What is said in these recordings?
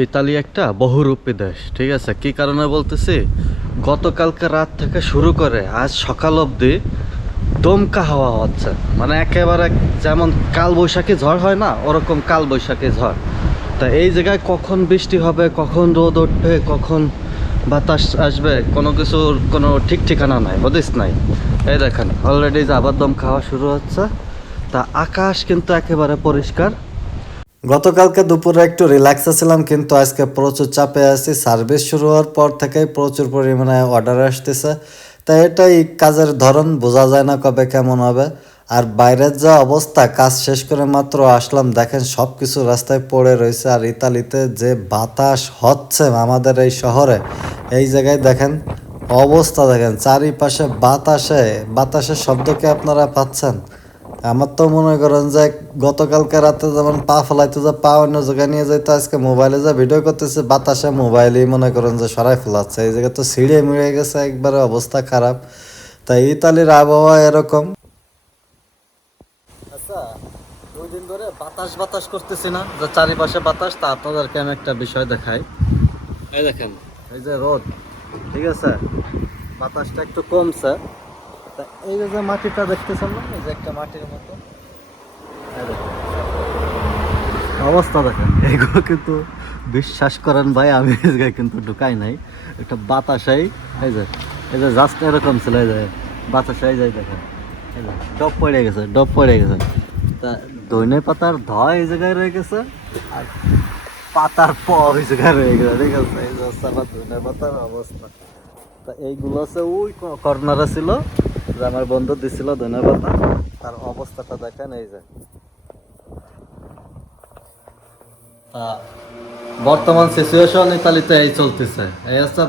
Italy একটা বহুরূপী দেশ, ঠিক আছে? কি কারণে বলতেছি, গতকালকে রাত থেকে শুরু করে আজ সকাল অবধি দমকা হাওয়া হচ্ছে, মানে একেবারে যেমন কালবৈশাখী ঝড় হয় না, ওরকম কালবৈশাখী ঝড়। তা এই জায়গায় কখন বৃষ্টি হবে, কখন রোদ উঠবে, কখন বাতাস আসবে, কোনো কিছুর কোনো ঠিক ঠিকানা নাই, হদিস নাই। এই দেখেন অলরেডি যে আবার দমকা হাওয়া শুরু হচ্ছে। তা আকাশ কিন্তু একেবারে পরিষ্কার। গতকালকে দুপুরে একটু রিল্যাক্সে ছিলাম, কিন্তু আজকে প্রচুর চাপে আছি। সার্ভিস শুরু হওয়ার পর থেকেই প্রচুর পরিমাণে অর্ডার আসতেছে। তাই এটাই কাজের ধরন, বোঝা যায় না কবে কেমন হবে। আর বাইরের যা অবস্থা, কাজ শেষ করে মাত্র আসলাম, দেখেন সব কিছু রাস্তায় পড়ে রয়েছে। আর ইতালিতে যে বাতাস হচ্ছে আমাদের এই শহরে, এই জায়গায় দেখেন অবস্থা, দেখেন চারিপাশে বাতাসের শব্দ কি আপনারা পাচ্ছেন? আমার তো মনে করেন যে গতকালকে রাতে যেমন পা ফেলাইতে যে পা অন্য জায়গায় নিয়ে যাইতো, আজকে মোবাইলে যে ভিডিও করতেছে বাতাসে মোবাইলই মনে করেন যে সরাই ফেলাচ্ছে। এই জায়গায় তো ছিঁড়ে মিড়ে গেছে, একবারে অবস্থা খারাপ। তাই ইতালির আবহাওয়া এরকম। আচ্ছা, 2 দিন ধরে বাতাস করতেছি না, যে চারিপাশে বাতাস। তা আপনাদেরকে আমি একটা বিষয় দেখাই। এই দেখেন, এই যে রোদ, ঠিক আছে, বাতাসটা একটু কমছে। তা এই যে মাটিটা দেখতেছেন না, এই যে একটা মাটির মতো, এই দেখেন অবস্থা, দেখেন এগুলো কিন্তু বিশ্বাস করেন ভাই, আমি এই জায়গায় কিন্তু ঢুকাই নাই। একটা বাতাসাই এই যে জাস্ট এরকম ছিল, এই যে বাতাসাই যাই দেখেন, এই যে ডব পড়ে গেছে। তা ধনে পাতার ধয় এই জায়গায় রয়ে গেছে, আর পাতার ওই জায়গায় রয়ে গেছে, ঠিক আছে? এই যে হচ্ছে আমার ধনে পাতার অবস্থা। তা এইগুলো হচ্ছে ওই কর্নারে ছিল, যে আমার বন্ধু দিছিল ধনে পাতা। তার অবস্থাটা দেখেন, এই যে বর্তমান সিচুয়েশন ইতালিতে এই চলতেছে। এই হচ্ছে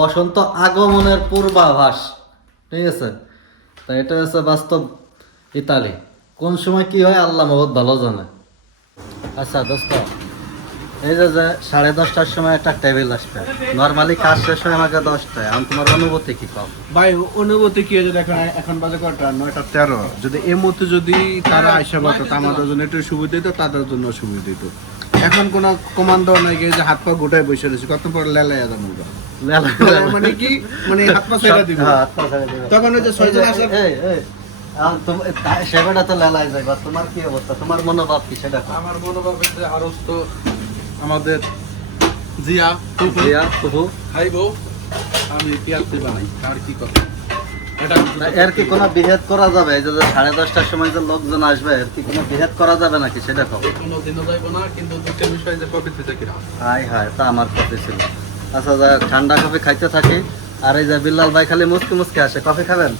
বসন্ত আগমনের পূর্বাভাস, ঠিক আছে? তা এটা হচ্ছে বাস্তব ইতালি। কোন সময় কি হয় আল্লাহ বহুত ভালো জানে। আচ্ছা দোস্ত, এই যে 10:30টার সময় একটা টেবিল আসবে, নর্মালি কাজ শেষ হয় আমাকে 10টায়। এখন তোমার অনুভূতি কি কম ভাই? অনুভূতি কি হয়েছে দেখেন, এখন বাজে কটা? 9:13। যদি এই মুহূর্তে যদি তারা আইসা বলতো, আমাদের জন্য একটু সুবিধা দিত, তাদের জন্য সুবিধা দিত। এখন কোনো কমান্ড নাই, যে হাত পা গোটায় বসে রয়েছে, কত পর লেলাই যাবো। মানে কি, মানে হাত পা ছেড়ে দিব, তখন ওই যে 6 জন আসে। সেবাটা তো লেলাই যাইবা। তোমার কি অবস্থা, তোমার মনোভাব কি সেটা? আমার মনোভাব হচ্ছে আরো তো আমাদের জিয়া ফুফু খাইব, আমি পিয়াজ বানাই, আর কি কথা? এর কি কোনো বিহেদ করা যাবে? এই যে 10:30টার সময় যে লোকজন আসবে, এর কি কোনো বিহেদ করা যাবে নাকি সেটা কও? কোনোদিনও যাইব না, কিন্তু দুটো বিষয় যে প্রকৃতি থেকে হাই হাই, তা আমার কফি ছিল। আচ্ছা, যা ঠান্ডা কফি খাইতে থাকি। আর এই যে বিল্লাল ভাই খালি মুসকে মুসকে আসে, কফি খাবেন?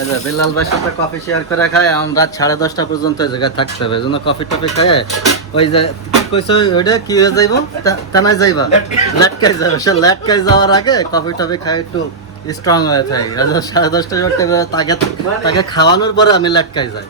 এই যে বিল্লাল ভাইয়ের সাথে কফি শেয়ার করে খাই, এখন রাত 10:30টা পর্যন্ত এই জায়গায় থাকতে হবে। এই জন্য কফি টফি খাইয়ে ওই যে কইছো ওইটা কি হয়ে যাইব, টানায় যাইবা, লেটকাই যাবে। সে লেটকাই যাওয়ার আগে কফি টফি খাই একটু স্ট্রং হয়ে থাকে। 10:30টার তাকে খাওয়ানোর পরে আমি লেটকাই যাই।